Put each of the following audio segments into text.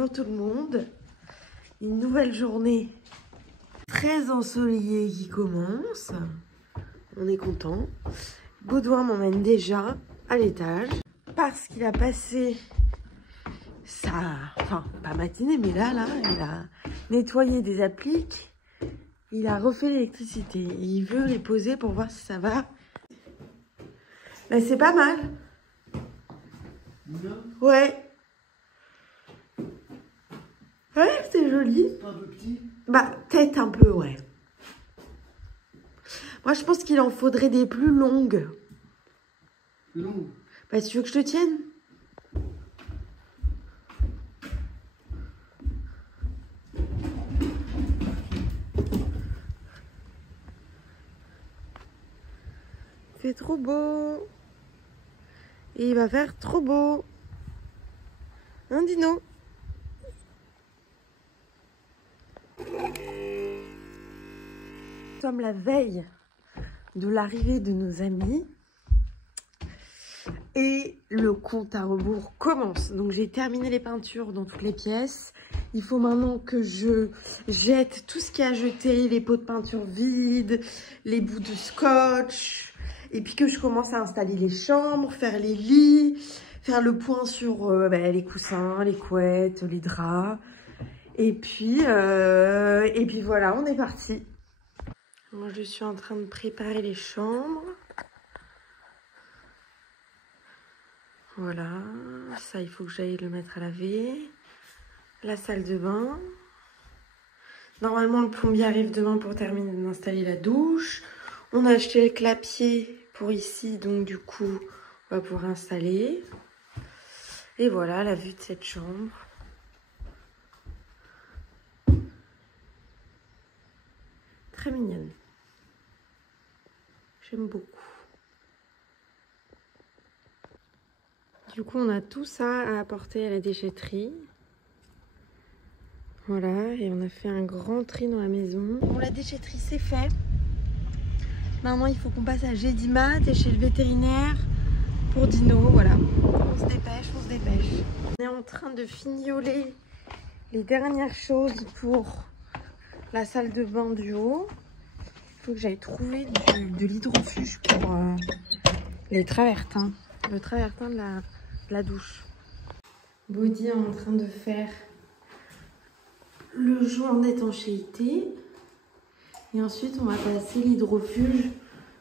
Bonjour tout le monde. Une nouvelle journée très ensoleillée qui commence. On est content. Baudouin m'emmène déjà à l'étage parce qu'il a passé enfin pas matinée, mais là, il a nettoyé des appliques. Il a refait l'électricité et il veut les poser pour voir si ça va. Mais c'est pas mal. Ouais. Ouais, c'est joli. Un peu petit. Bah, peut-être un peu, ouais. Moi, je pense qu'il en faudrait des plus longues. Plus longues? Bah, tu veux que je te tienne? Il fait trop beau. Et il va faire trop beau. Hein, Dino? Nous sommes la veille de l'arrivée de nos amis et le compte à rebours commence. Donc j'ai terminé les peintures dans toutes les pièces. Il faut maintenant que je jette tout ce qu'il y a à jeter, les pots de peinture vides, les bouts de scotch, et puis que je commence à installer les chambres, faire les lits, faire le point sur les coussins, les couettes, les draps. Et puis voilà, on est parti. Moi, je suis en train de préparer les chambres. Voilà, ça, il faut que j'aille le mettre à laver. La salle de bain. Normalement, le plombier arrive demain pour terminer d'installer la douche. On a acheté le clapier pour ici, donc du coup, on va pouvoir installer. Et voilà, la vue de cette chambre. Très mignonne. J'aime beaucoup. Du coup, on a tout ça à apporter à la déchetterie. Voilà, et on a fait un grand tri dans la maison. Bon, la déchetterie, c'est fait. Maintenant, il faut qu'on passe à Gédimat et chez le vétérinaire pour Dino. Voilà, on se dépêche, on se dépêche. On est en train de fignoler les dernières choses pour la salle de bain du haut. Il faut que j'aille trouver de l'hydrofuge pour les travertins. Le travertin de la douche. Body est en train de faire le joint d'étanchéité. Et ensuite, on va passer l'hydrofuge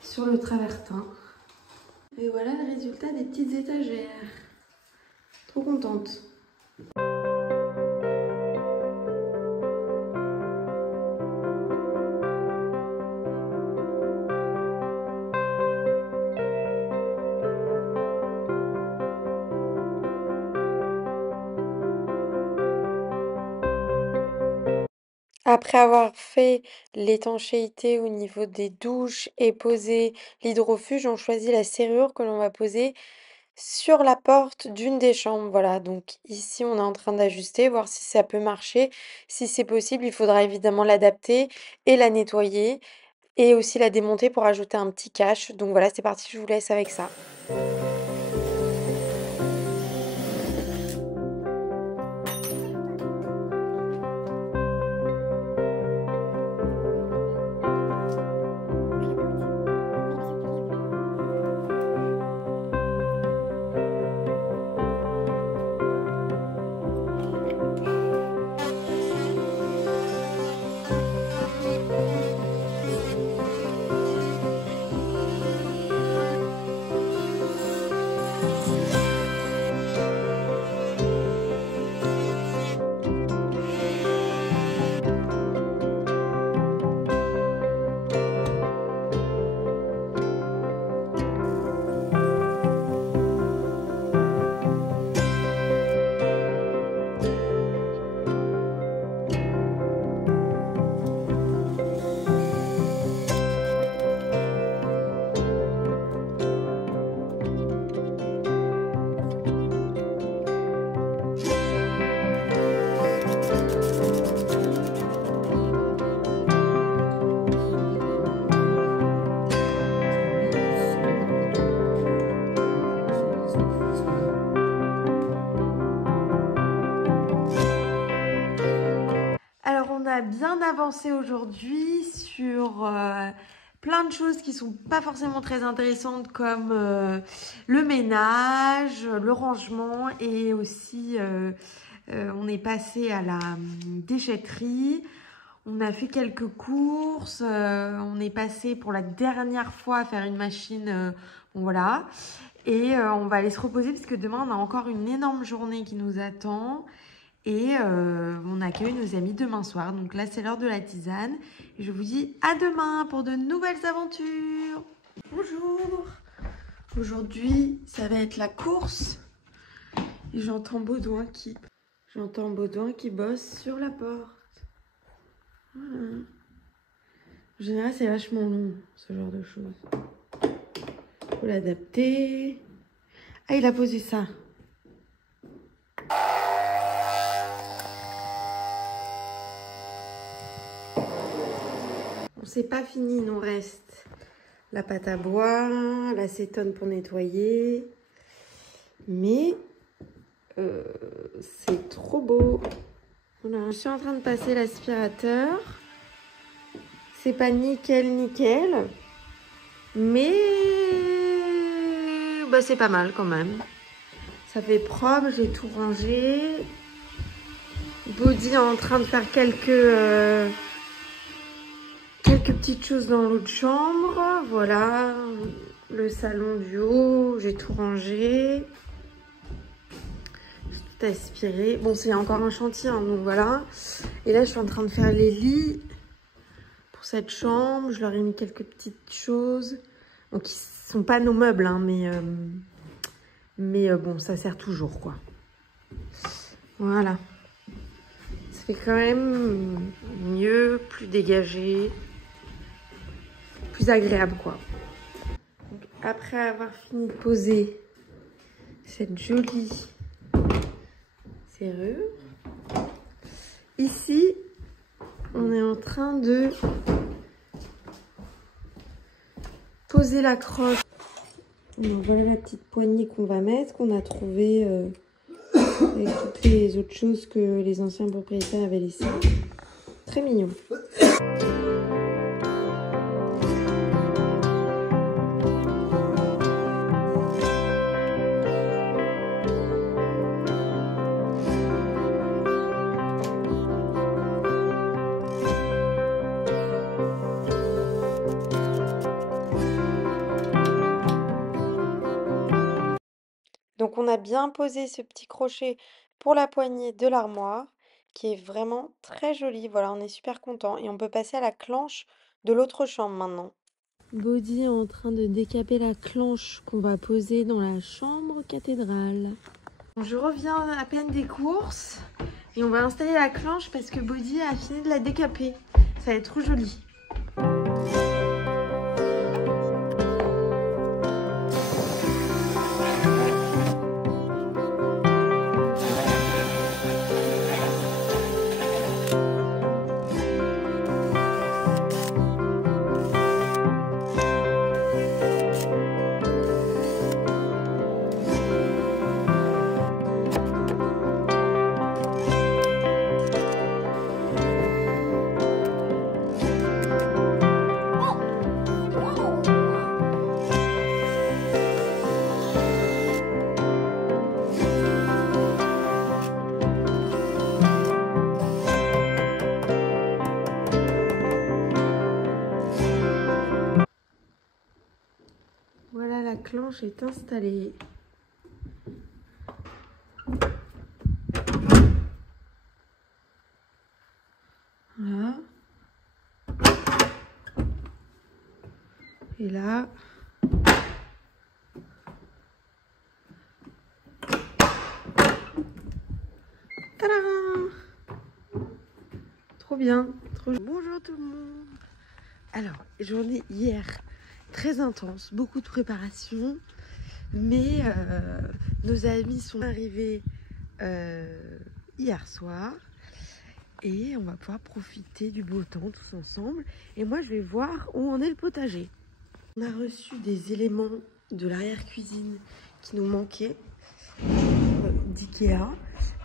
sur le travertin. Et voilà le résultat des petites étagères. Trop contente. Après avoir fait l'étanchéité au niveau des douches et posé l'hydrofuge, on choisit la serrure que l'on va poser sur la porte d'une des chambres. Voilà, donc ici on est en train d'ajuster, voir si ça peut marcher. Si c'est possible, il faudra évidemment l'adapter et la nettoyer et aussi la démonter pour ajouter un petit cache. Donc voilà, c'est parti, je vous laisse avec ça. avancé aujourd'hui sur plein de choses qui sont pas forcément très intéressantes comme le ménage, le rangement et aussi on est passé à la déchetterie. On a fait quelques courses, on est passé pour la dernière fois à faire une machine, bon voilà. Et on va aller se reposer parce que demain on a encore une énorme journée qui nous attend. Et on accueille nos amis demain soir. Donc là c'est l'heure de la tisane. Et je vous dis à demain pour de nouvelles aventures. Bonjour. Aujourd'hui ça va être la course. Et j'entends Baudouin qui bosse sur la porte. Voilà. En général, c'est vachement long, ce genre de choses. Faut l'adapter. Ah, il a posé ça. Bon, c'est pas fini, il nous reste la pâte à bois, l'acétone pour nettoyer. Mais c'est trop beau. Voilà, je suis en train de passer l'aspirateur. C'est pas nickel, mais bah, c'est pas mal quand même. Ça fait propre, j'ai tout rangé. Body est en train de faire quelques petites choses dans l'autre chambre. Voilà, le salon du haut, j'ai tout rangé. Aspiré. Bon, c'est encore un chantier, hein, donc voilà. Et là, je suis en train de faire les lits pour cette chambre. Je leur ai mis quelques petites choses. Donc, qui sont pas nos meubles, hein, mais bon, ça sert toujours, quoi. Voilà. Ça fait quand même mieux, plus dégagé, plus agréable, quoi. Donc, après avoir fini de poser cette jolie serrure. Ici, on est en train de poser la croche. Donc, voilà la petite poignée qu'on va mettre, qu'on a trouvée avec toutes les autres choses que les anciens propriétaires avaient laissées. Très mignon. Donc on a bien posé ce petit crochet pour la poignée de l'armoire qui est vraiment très joli. Voilà, on est super content et on peut passer à la clenche de l'autre chambre maintenant. Body est en train de décaper la clenche qu'on va poser dans la chambre cathédrale. Je reviens à peine des courses et on va installer la clenche parce que Body a fini de la décaper. Ça va être trop joli. Voilà, la clenche est installée. Voilà. Et là, tadam! Trop bien. Bonjour tout le monde. Alors, journée hier très intense, beaucoup de préparation, mais nos amis sont arrivés hier soir et on va pouvoir profiter du beau temps tous ensemble. Et moi, je vais voir où en est le potager. On a reçu des éléments de l'arrière-cuisine qui nous manquaient d'Ikea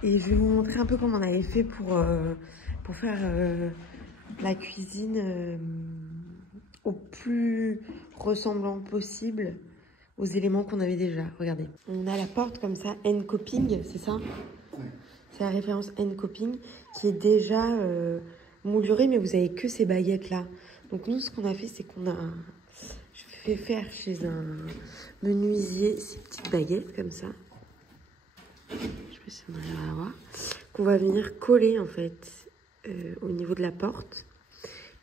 et je vais vous montrer un peu comment on avait fait pour faire la cuisine au plus ressemblant possible aux éléments qu'on avait déjà. Regardez, on a la porte comme ça, N-Coping, c'est ça? Ouais. C'est la référence N-Coping qui est déjà moulurée, mais vous avez que ces baguettes-là. Donc nous, ce qu'on a fait, c'est qu'on a... Je fais faire chez un menuisier ces petites baguettes comme ça. Je sais pas si on arrive à voir. Qu'on va venir coller en fait au niveau de la porte.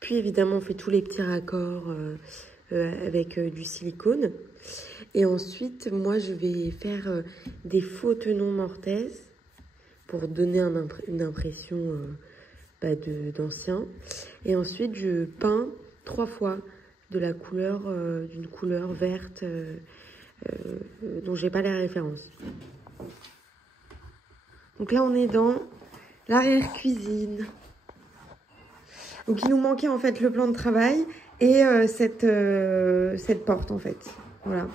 Puis évidemment, on fait tous les petits raccords avec du silicone. Et ensuite, moi, je vais faire des faux tenons mortaises pour donner une impression d'ancien. Et ensuite, je peins 3 fois de la couleur, d'une couleur verte dont j'ai pas la référence. Donc là, on est dans l'arrière-cuisine. Donc il nous manquait en fait le plan de travail et cette porte en fait. Voilà.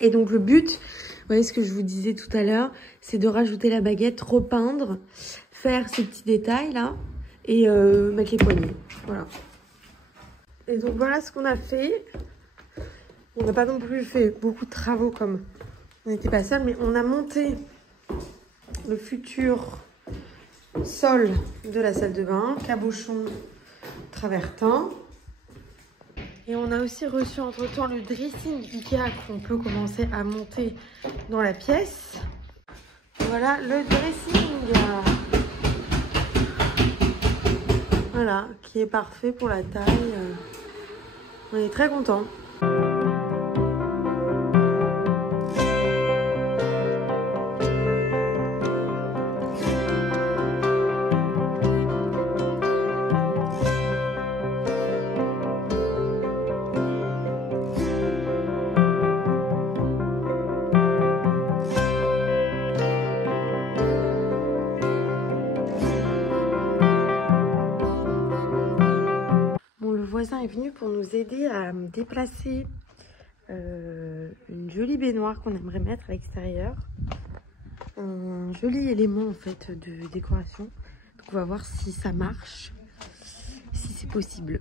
Et donc le but, vous voyez ce que je vous disais tout à l'heure, c'est de rajouter la baguette, repeindre, faire ces petits détails là et mettre les poignées. Voilà. Et donc voilà ce qu'on a fait. On n'a pas non plus fait beaucoup de travaux comme on n'était pas seul, mais on a monté le futur sol de la salle de bain, cabochon travertin. Et on a aussi reçu entre-temps le dressing Ikea qu'on peut commencer à monter dans la pièce. Voilà le dressing. Voilà, qui est parfait pour la taille. On est très contents. Le voisin est venu pour nous aider à déplacer une jolie baignoire qu'on aimerait mettre à l'extérieur. Un joli élément en fait de décoration. Donc on va voir si ça marche, si c'est possible.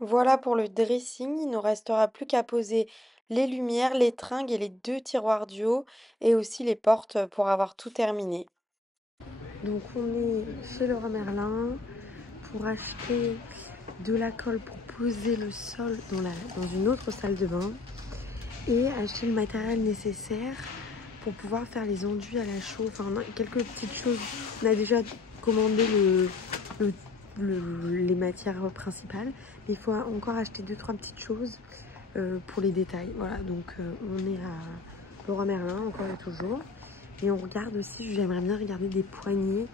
Voilà pour le dressing, il ne nous restera plus qu'à poser les lumières, les tringles et les 2 tiroirs du haut et aussi les portes pour avoir tout terminé. Donc on est chez Leroy Merlin pour acheter de la colle pour poser le sol dans une autre salle de bain et acheter le matériel nécessaire pour pouvoir faire les enduits à la chaux, enfin quelques petites choses. On a déjà commandé les matières principales, mais il faut encore acheter 2-3 petites choses pour les détails. Voilà, donc on est à Leroy Merlin encore et toujours. Et on regarde aussi, j'aimerais bien regarder des poignées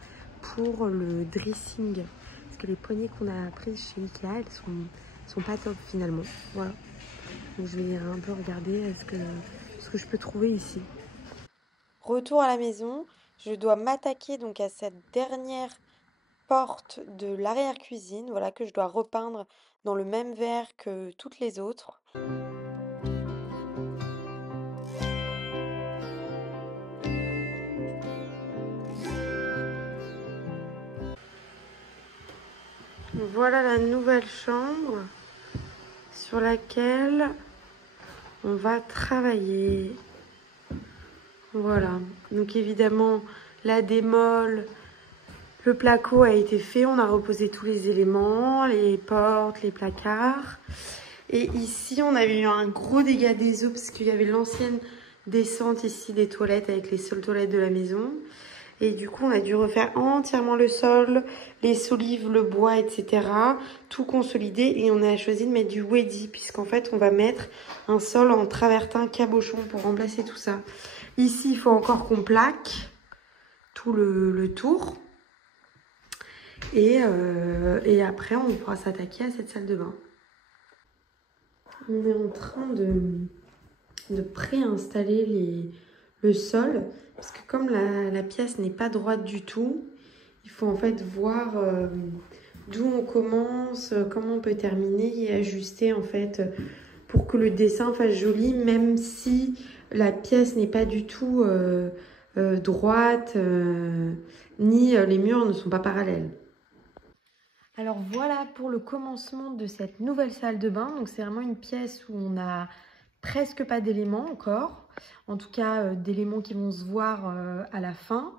pour le dressing. Parce que les poignées qu'on a prises chez Ikea, elles sont pas top finalement. Voilà. Donc je vais un peu regarder ce que je peux trouver ici. Retour à la maison, je dois m'attaquer donc à cette dernière porte de l'arrière-cuisine, voilà, que je dois repeindre dans le même vert que toutes les autres. Voilà la nouvelle chambre sur laquelle on va travailler. Voilà, donc évidemment la démol, le placo a été fait, on a reposé tous les éléments, les portes, les placards. Et ici on avait eu un gros dégât des eaux parce qu'il y avait l'ancienne descente ici des toilettes avec les seules toilettes de la maison. Et du coup on a dû refaire entièrement le sol, les solives, le bois, etc. Tout consolider et on a choisi de mettre du Wedi puisqu'en fait on va mettre un sol en travertin cabochon pour remplacer tout ça. Ici il faut encore qu'on plaque tout le tour. Et après on pourra s'attaquer à cette salle de bain. On est en train de préinstaller le sol. Parce que comme la pièce n'est pas droite du tout, il faut en fait voir d'où on commence, comment on peut terminer et ajuster en fait pour que le dessin fasse joli, même si la pièce n'est pas du tout droite, ni les murs ne sont pas parallèles. Alors voilà pour le commencement de cette nouvelle salle de bain. Donc c'est vraiment une pièce où on n'a presque pas d'éléments encore. En tout cas d'éléments qui vont se voir à la fin.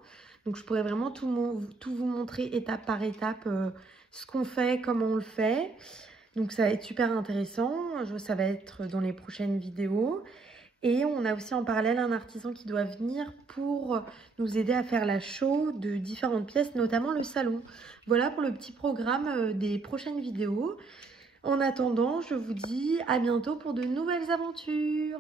Donc je pourrais vraiment tout vous montrer étape par étape ce qu'on fait, comment on le fait. Donc ça va être super intéressant. Ça va être dans les prochaines vidéos. Et on a aussi en parallèle un artisan qui doit venir pour nous aider à faire la show de différentes pièces, notamment le salon. Voilà pour le petit programme des prochaines vidéos. En attendant, je vous dis à bientôt pour de nouvelles aventures.